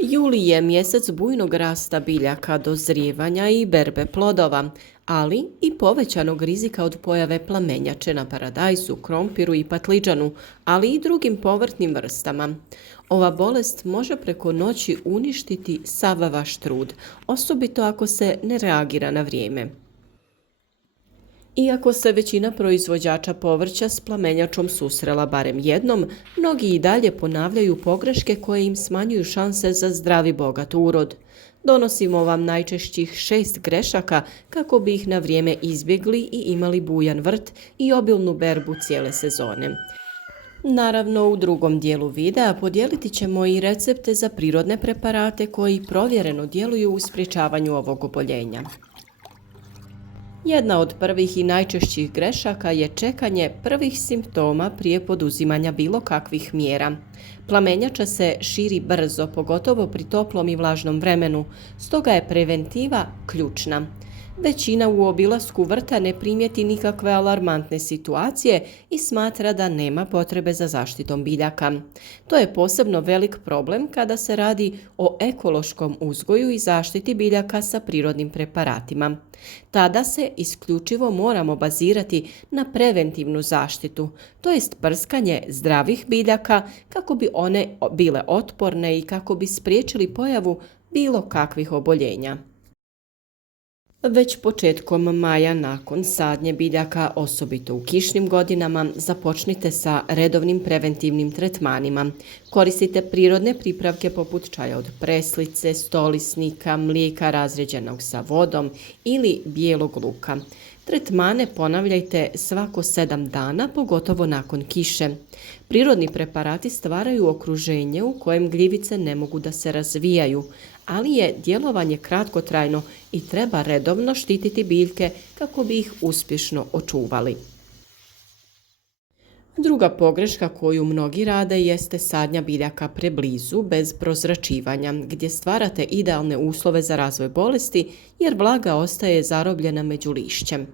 Juli je mjesec bujnog rasta biljaka, dozrijevanja i berbe plodova, ali i povećanog rizika od pojave plamenjače na paradajzu, krompiru i patliđanu, ali i drugim povrtnim vrstama. Ova bolest može preko noći uništiti sav vaš trud, osobito ako se ne reagira na vrijeme. Iako se većina proizvođača povrća s plamenjačom susrela barem jednom, mnogi i dalje ponavljaju pogreške koje im smanjuju šanse za zdravi bogat urod. Donosimo vam najčešćih 6 grešaka kako bi ih na vrijeme izbjegli i imali bujan vrt i obilnu berbu cijele sezone. Naravno, u drugom dijelu videa podijeliti ćemo i recepte za prirodne preparate koji provjereno djeluju u sprječavanju ovog oboljenja. Jedna od prvih i najčešćih grešaka je čekanje prvih simptoma prije poduzimanja bilo kakvih mjera. Plamenjača se širi brzo, pogotovo pri toplom i vlažnom vremenu, stoga je preventiva ključna. Većina u obilasku vrta ne primijeti nikakve alarmantne situacije i smatra da nema potrebe za zaštitom biljaka. To je posebno velik problem kada se radi o ekološkom uzgoju i zaštiti biljaka sa prirodnim preparatima. Tada se isključivo moramo bazirati na preventivnu zaštitu, to jest prskanje zdravih biljaka kako bi one bile otporne i kako bi spriječili pojavu bilo kakvih oboljenja. Već početkom maja nakon sadnje biljaka, osobito u kišnim godinama, započnite sa redovnim preventivnim tretmanima. Koristite prirodne pripravke poput čaja od preslice, stolisnika, mlijeka razrijeđenog sa vodom ili bijelog luka. Tretmane ponavljajte svako 7 dana, pogotovo nakon kiše. Prirodni preparati stvaraju okruženje u kojem gljivice ne mogu da se razvijaju, ali je djelovanje kratkotrajno i treba redovno štititi biljke kako bi ih uspješno očuvali. Druga pogreška koju mnogi rade jeste sadnja biljaka preblizu, bez prozračivanja, gdje stvarate idealne uslove za razvoj bolesti jer vlaga ostaje zarobljena među lišćem.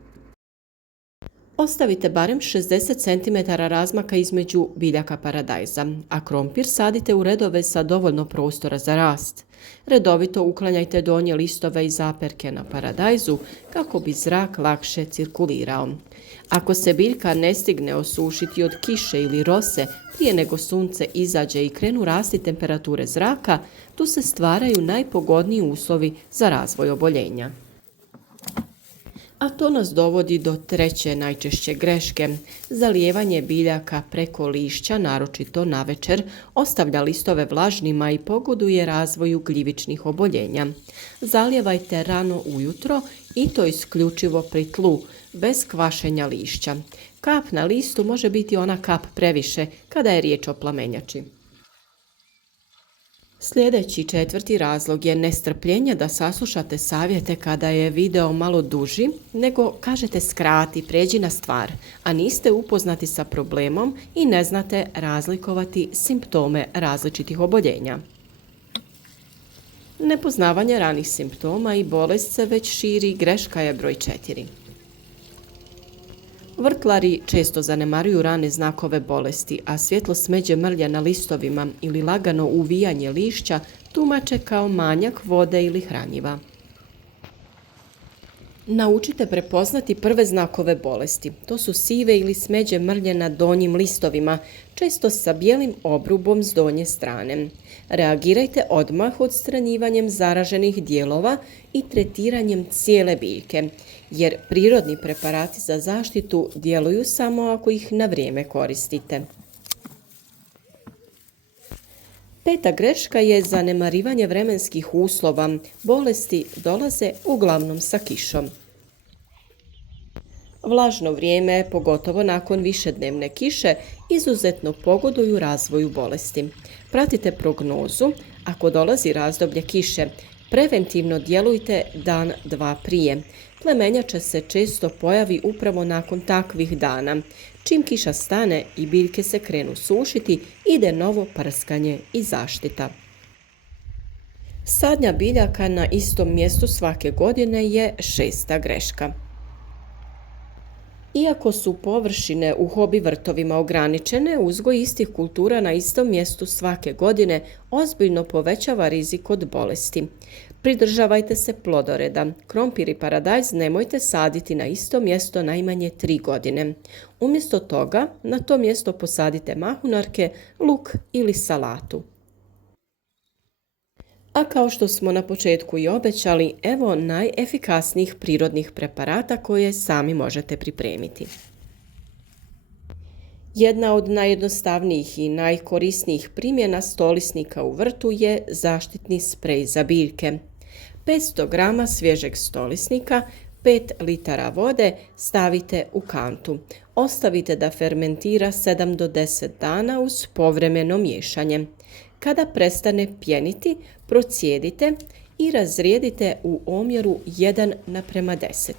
Ostavite barem 60 cm razmaka između biljaka paradajza, a krompir sadite u redove sa dovoljno prostora za rast. Redovito uklanjajte donje listove i zaperke na paradajzu kako bi zrak lakše cirkulirao. Ako se biljka ne stigne osušiti od kiše ili rose prije nego sunce izađe i krenu rasti temperature zraka, tu se stvaraju najpogodniji uslovi za razvoj oboljenja. A to nas dovodi do treće najčešće greške. Zalijevanje biljaka preko lišća, naročito navečer, ostavlja listove vlažnima i pogoduje razvoju gljivičnih oboljenja. Zalijevajte rano ujutro i to isključivo pri tlu, bez kvašenja lišća. Kap na listu može biti ona kap previše kada je riječ o plamenjači. Sljedeći četvrti razlog je nestrpljenje da saslušate savjete kada je video malo duži, nego kažete skrati, prijeđi na stvar, a niste upoznati sa problemom i ne znate razlikovati simptome različitih oboljenja. Nepoznavanje ranih simptoma i bolest se već širi, greška je broj 4. Vrtlari često zanemaruju rane znakove bolesti, a svjetlo smeđe mrlja na listovima ili lagano uvijanje lišća tumače kao manjak vode ili hranjiva. Naučite prepoznati prve znakove bolesti. To su sive ili smeđe mrlje na donjim listovima, često sa bijelim obrubom s donje strane. Reagirajte odmah odstranjivanjem zaraženih dijelova i tretiranjem cijele biljke, jer prirodni preparati za zaštitu djeluju samo ako ih na vrijeme koristite. Peta greška je zanemarivanje vremenskih uslova. Bolesti dolaze uglavnom sa kišom. Vlažno vrijeme, pogotovo nakon višednevne kiše, izuzetno pogoduju razvoju bolesti. Pratite prognozu. Ako dolazi razdoblje kiše, preventivno djelujte dan, dva prije. Plemenjača se često pojavi upravo nakon takvih dana. Čim kiša stane i biljke se krenu sušiti, ide novo prskanje i zaštita. Sadnja biljaka na istom mjestu svake godine je 6. greška. Iako su površine u hobi vrtovima ograničene, uzgoj istih kultura na istom mjestu svake godine ozbiljno povećava rizik od bolesti. Pridržavajte se plodoreda. Krompir i paradajz nemojte saditi na isto mjesto najmanje 3 godine. Umjesto toga, na to mjesto posadite mahunarke, luk ili salatu. A kao što smo na početku i obećali, evo najefikasnijih prirodnih preparata koje sami možete pripremiti. Jedna od najjednostavnijih i najkorisnijih primjena stolisnika u vrtu je zaštitni sprej za biljke. 500 g svježeg stolisnika, 5 litara vode stavite u kantu. Ostavite da fermentira 7 do 10 dana uz povremeno miješanje. Kada prestane pjeniti, procijedite i razrijedite u omjeru 1:10.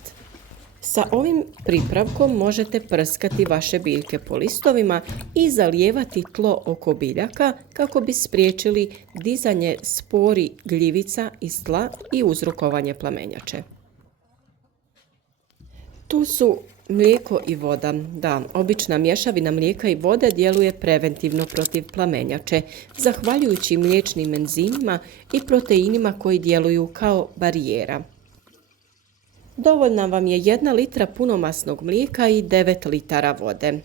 Sa ovim pripravkom možete prskati vaše biljke po listovima i zalijevati tlo oko biljaka kako bi spriječili dizanje spori gljivica iz tla i uzrokovanje plamenjače. Tu su mlijeko i voda. Da, obična mješavina mlijeka i vode djeluje preventivno protiv plamenjače, zahvaljujući mliječnim enzimima i proteinima koji djeluju kao barijera. Dovoljna vam je 1 litra punomasnog mlijeka i 9 litara vode.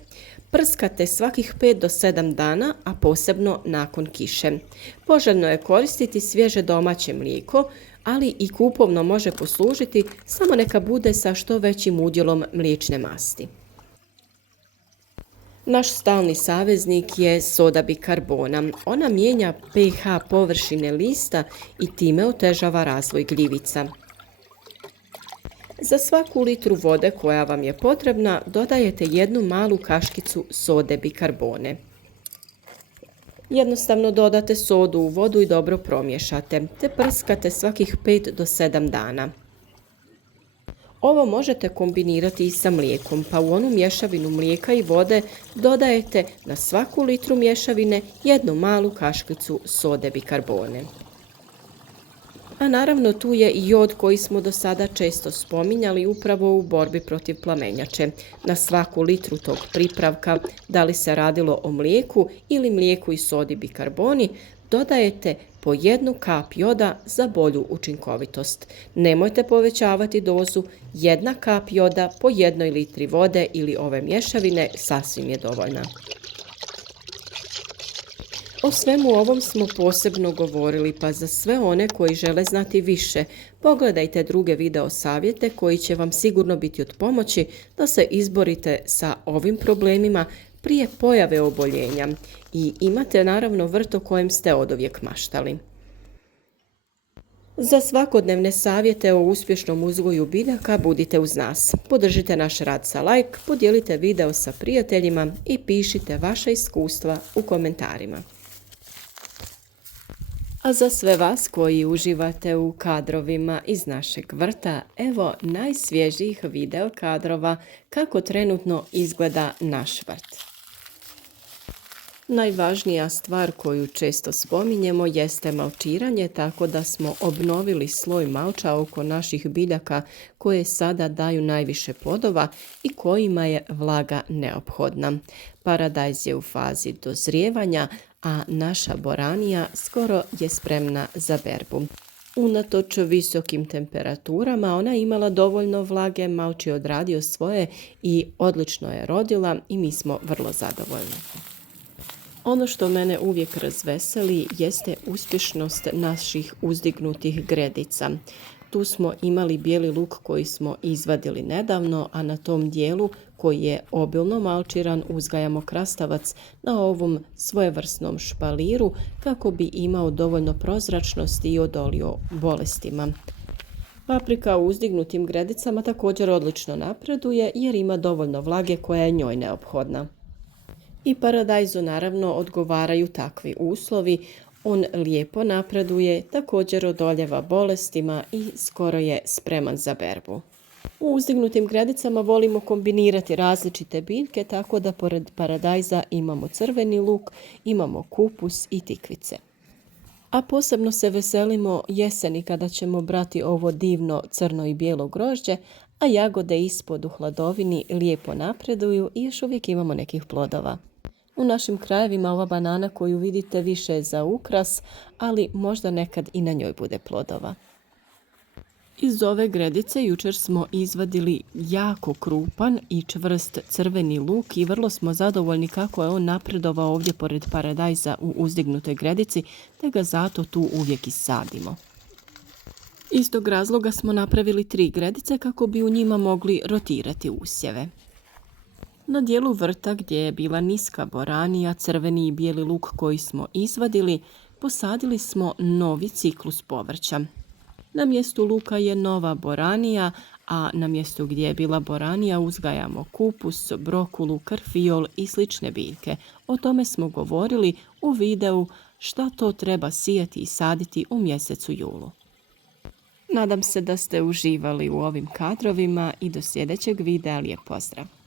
Prskate svakih 5 do 7 dana, a posebno nakon kiše. Poželjno je koristiti svježe domaće mlijeko, ali i kupovno može poslužiti, samo neka bude sa što većim udjelom mliječne masti. Naš stalni saveznik je soda bikarbona. Ona mijenja pH površine lista i time otežava razvoj gljivica. Za svaku litru vode koja vam je potrebna, dodajete 1 malu kaškicu sode bikarbone. Jednostavno dodate sodu u vodu i dobro promiješate, te prskate svakih 5 do 7 dana. Ovo možete kombinirati i sa mlijekom, pa u onu mješavinu mlijeka i vode dodajete na svaku litru mješavine 1 malu kaškicu sode bikarbone. A naravno tu je i jod koji smo do sada često spominjali upravo u borbi protiv plamenjače. Na svaku litru tog pripravka, da li se radilo o mlijeku ili mlijeku i sodi bikarboni, dodajete po 1 kap joda za bolju učinkovitost. Nemojte povećavati dozu, 1 kap joda po 1 litri vode ili ove mješavine sasvim je dovoljna. O svemu ovom smo posebno govorili, pa za sve one koji žele znati više, pogledajte druge video savjete koji će vam sigurno biti od pomoći da se izborite sa ovim problemima prije pojave oboljenja i imate naravno vrt o kojem ste oduvijek maštali. Za svakodnevne savjete o uspješnom uzgoju biljaka budite uz nas. Podržite naš rad sa like, podijelite video sa prijateljima i pišite vaša iskustva u komentarima. A za sve vas koji uživate u kadrovima iz našeg vrta, evo najsvježijih video kadrova kako trenutno izgleda naš vrt. Najvažnija stvar koju često spominjemo jeste malčiranje, tako da smo obnovili sloj malča oko naših biljaka koje sada daju najviše plodova i kojima je vlaga neophodna. Paradajz je u fazi dozrijevanja, a naša boranija skoro je spremna za berbu. Unatoč visokim temperaturama ona je imala dovoljno vlage, malč je odradio svoje i odlično je rodila i mi smo vrlo zadovoljni. Ono što mene uvijek razveseli jeste uspješnost naših uzdignutih gredica. Tu smo imali bijeli luk koji smo izvadili nedavno, a na tom dijelu koji je obilno malčiran uzgajamo krastavac na ovom svojevrsnom špaliru kako bi imao dovoljno prozračnosti i odolio bolestima. Paprika u uzdignutim gredicama također odlično napreduje jer ima dovoljno vlage koja je njoj neophodna. I paradajzu naravno odgovaraju takvi uslovi, on lijepo napreduje, također odoljeva bolestima i skoro je spreman za berbu. U uzdignutim gredicama volimo kombinirati različite biljke, tako da pored paradajza imamo crveni luk, imamo kupus i tikvice. A posebno se veselimo jeseni kada ćemo brati ovo divno crno i bijelo grožđe, a jagode ispod u hladovini lijepo napreduju i još uvijek imamo nekih plodova. U našim krajevima ova banana koju vidite više je za ukras, ali možda nekad i na njoj bude plodova. Iz ove gredice jučer smo izvadili jako krupan i čvrst crveni luk i vrlo smo zadovoljni kako je on napredovao ovdje pored paradajza u uzdignutoj gredici, te ga zato tu uvijek i sadimo. Iz tog razloga smo napravili 3 gredice kako bi u njima mogli rotirati usjeve. Na dijelu vrta gdje je bila niska boranija, crveni i bijeli luk koji smo izvadili, posadili smo novi ciklus povrća. Na mjestu luka je nova boranija, a na mjestu gdje je bila boranija uzgajamo kupus, brokulu, karfiol i slične biljke. O tome smo govorili u videu šta to treba sijati i saditi u mjesecu julu. Nadam se da ste uživali u ovim kadrovima i do sljedećeg videa. Lijep pozdrav!